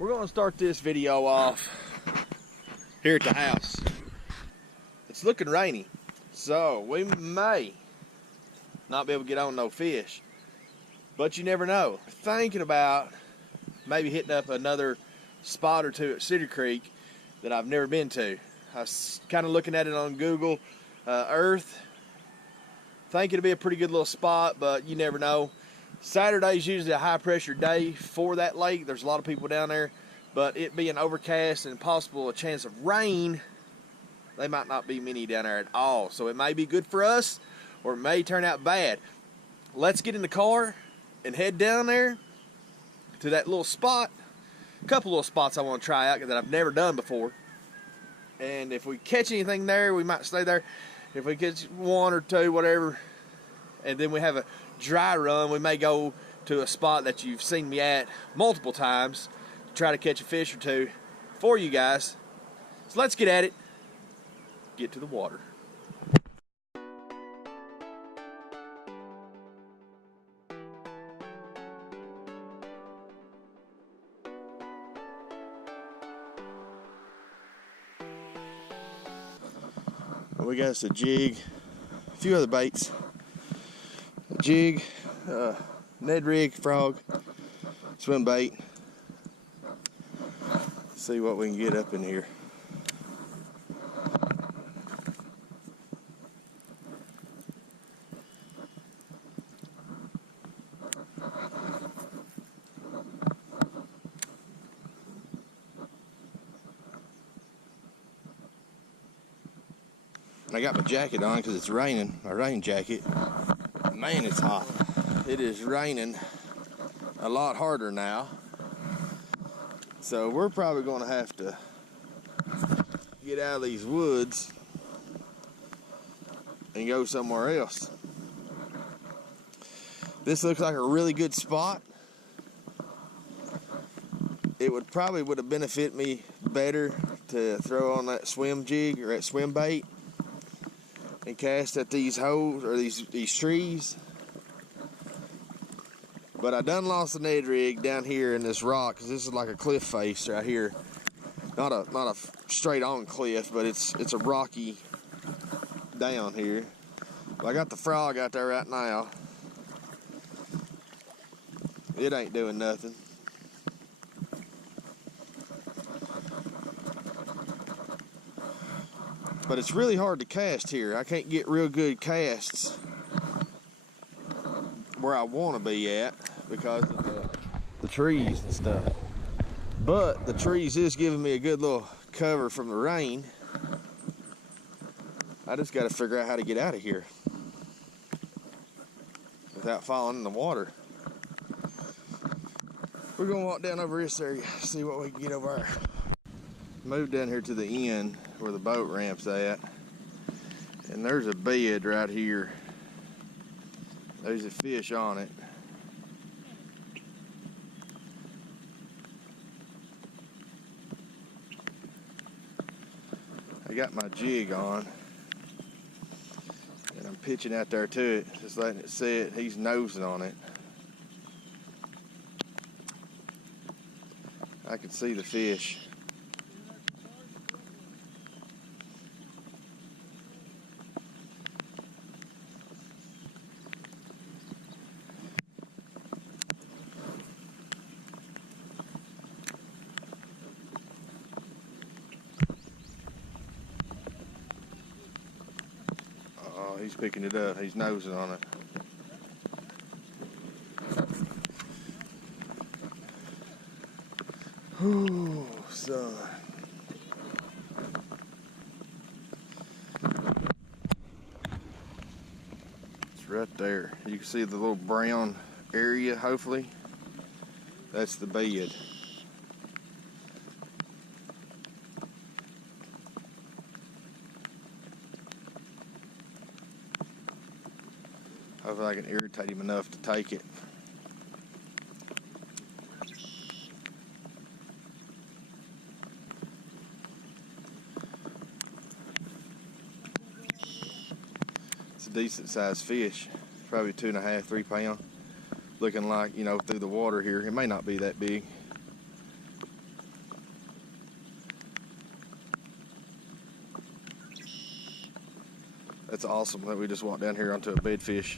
We're going to start this video off here at the house. It's looking rainy, so we may not be able to get on no fish, but you never know. Thinking about maybe hitting up another spot or two at Cedar Creek that I've never been to. I was kind of looking at it on Google Earth. Think it'll be a pretty good little spot, but you never know. Saturday's usually a high pressure day for that lake. There's a lot of people down there, but it being overcast and possible a chance of rain, they might not be many down there at all. So it may be good for us, or it may turn out bad. Let's get in the car and head down there to that little spot. A couple little spots I want to try out that I've never done before. And if we catch anything there, we might stay there. If we catch one or two, whatever, and then we have a dry run, we may go to a spot that you've seen me at multiple times to try to catch a fish or two for you guys. So let's get at it. Get to the water. We got us a jig, a few other baits, a jig, Ned rig, frog, swim bait. See what we can get up in here. I got my jacket on because it's raining, my rain jacket. Man, it's hot. It is raining a lot harder now. So we're probably going to have to get out of these woods and go somewhere else. This looks like a really good spot. It would have benefited me better to throw on that swim jig or that swim bait and cast at these holes or these trees. But I done lost the Ned rig down here in this rock, because this is like a cliff face right here. Not a straight on cliff, but it's a rocky down here. But I got the frog out there right now. It ain't doing nothing. But it's really hard to cast here. I can't get real good casts where I want to be at because of the trees and stuff. But the trees is giving me a good little cover from the rain. I just got to figure out how to get out of here without falling in the water. We're going to walk down over this area, see what we can get over there. Move down here to the end where the boat ramp's at, and there's a bed right here. There's a fish on it. I got my jig on, and I'm pitching out there to it, just letting it sit. He's nosing on it. I can see the fish. He's picking it up. He's nosing on it. Ooh, son. It's right there. You can see the little brown area, hopefully. That's the bed. Hopefully I can irritate him enough to take it. It's a decent sized fish, probably 2.5, 3 pound. Looking like, you know, through the water here. It may not be that big. That's awesome that we just walked down here onto a bedfish.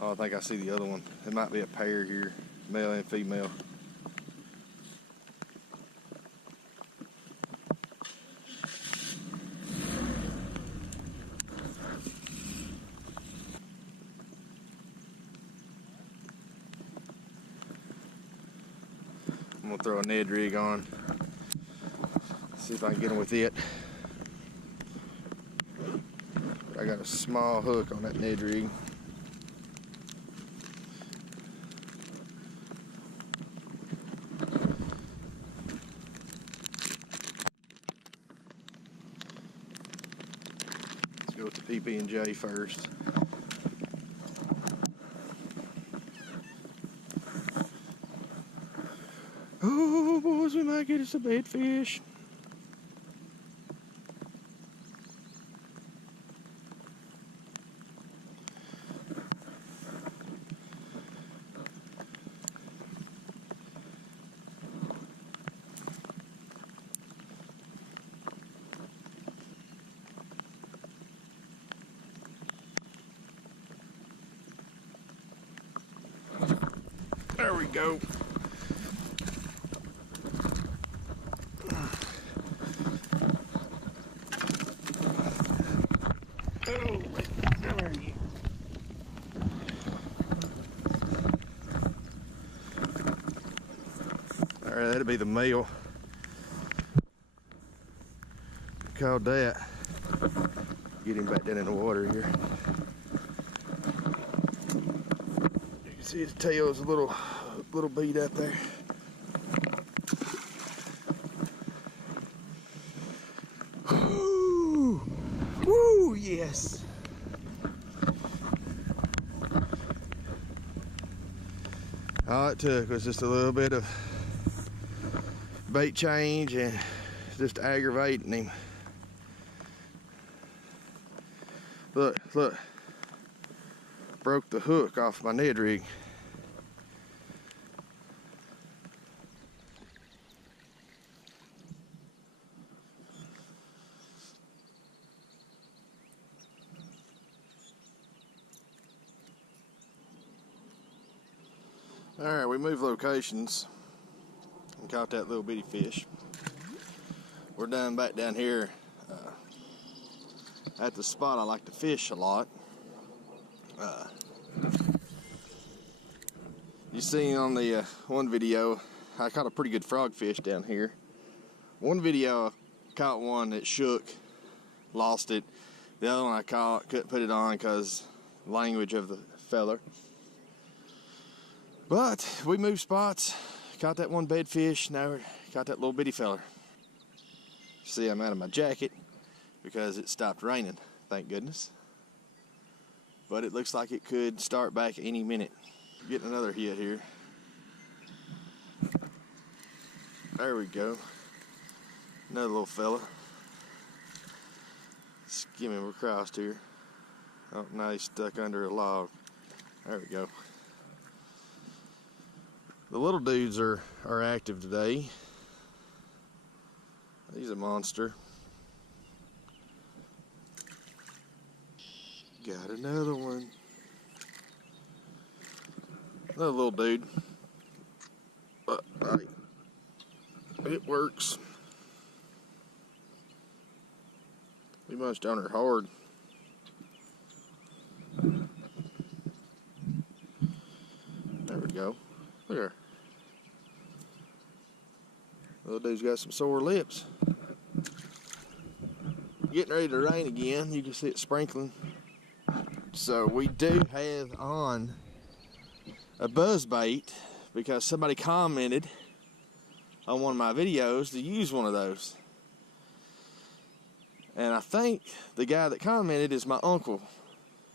Oh, I think I see the other one. It might be a pair here, male and female. I'm gonna throw a Ned rig on, see if I can get him with it. I got a small hook on that Ned rig. Let's go with the PB&J first. Oh boys, we might get us a bedfish. There we go. Alright, that'll be the male. Called that. Get him back down in the water here. You can see his tail is a little beat out there. Woo! Woo! Yes. All it took was just a little bit of bait change and just aggravating him. Look, look. Broke the hook off my Ned rig. Alright, we moved locations and caught that little bitty fish. We're back down here at the spot I like to fish a lot. You seen on the one video, I caught a pretty good frogfish down here. One video, I caught one that shook, lost it. The other one I caught, couldn't put it on because language of the feller. But we moved spots, caught that one bedfish, now we caught that little bitty feller. See, I'm out of my jacket because it stopped raining, thank goodness. But it looks like it could start back any minute. Getting another hit here. There we go. Another little fella. Skim him across here. Oh, now he's stuck under a log. There we go. The little dudes are active today. He's a monster. Got another one. Another little dude. But it works. We munched on her hard. There we go. Look at her. Little dude's got some sore lips. Getting ready to rain again. You can see it sprinkling. So we do have on a buzz bait because somebody commented on one of my videos to use one of those. And I think the guy that commented is my uncle,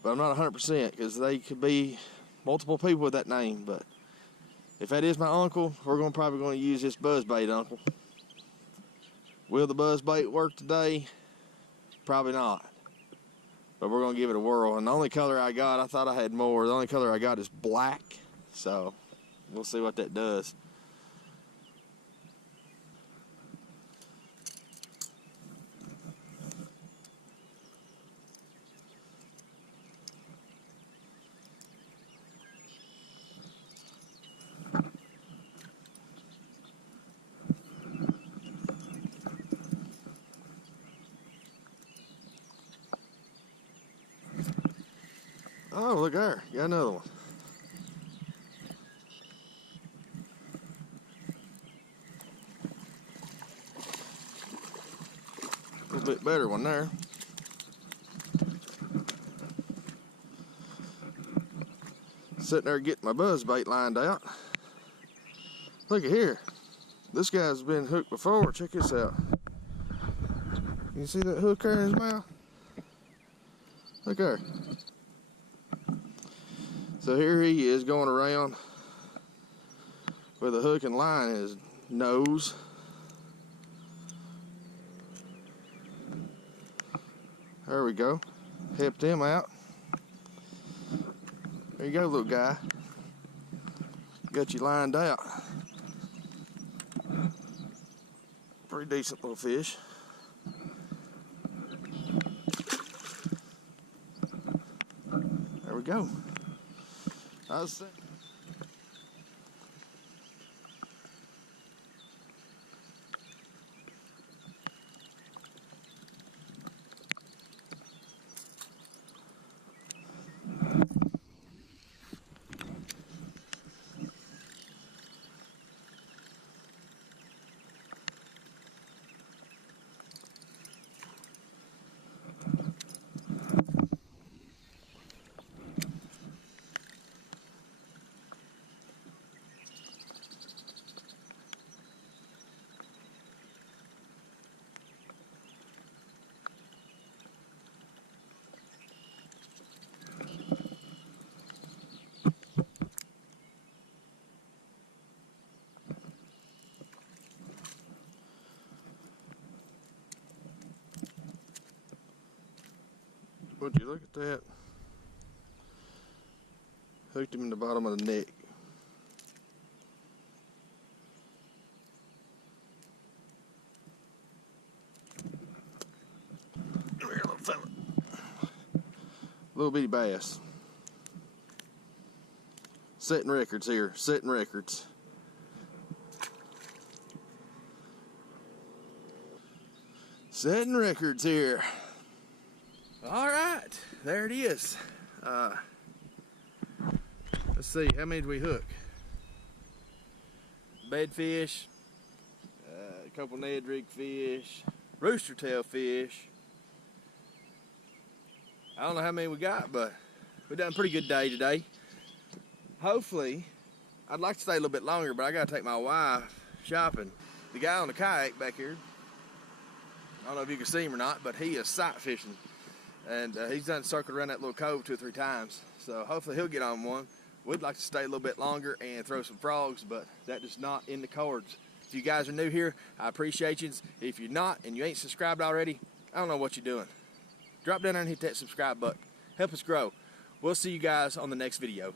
but I'm not 100% because they could be multiple people with that name. But if that is my uncle, we're probably going to use this buzz bait, Uncle. Will the buzz bait work today? Probably not. But we're going to give it a whirl. And the only color I got, I thought I had more. The only color I got is black. So We'll see what that does. Oh, look there. Got another one. A little bit better one there. Sitting there getting my buzz bait lined out. Look at here. This guy's been hooked before. Check this out. Can you see that hook there in his mouth? Look there. So here he is going around with a hook and line in his nose. There we go. Helped him out. There you go, little guy. Got you lined out. Pretty decent little fish. There we go. I was saying. Would you look at that? Hooked him in the bottom of the neck. Come here, little fella. Little bitty bass. Setting records here, setting records. Setting records here. All right, there it is. Let's see, how many did we hook? Bedfish, a couple Ned rig fish, rooster tail fish. I don't know how many we got, but we done a pretty good day today. Hopefully, I'd like to stay a little bit longer, but I gotta take my wife shopping. The guy on the kayak back here, I don't know if you can see him or not, but he is sight fishing. And he's done circled around that little cove 2 or 3 times. So hopefully he'll get on one. We'd like to stay a little bit longer and throw some frogs, but that is not in the cards. If you guys are new here, I appreciate you. If you're not and you ain't subscribed already, I don't know what you're doing. Drop down there and hit that subscribe button. Help us grow. We'll see you guys on the next video.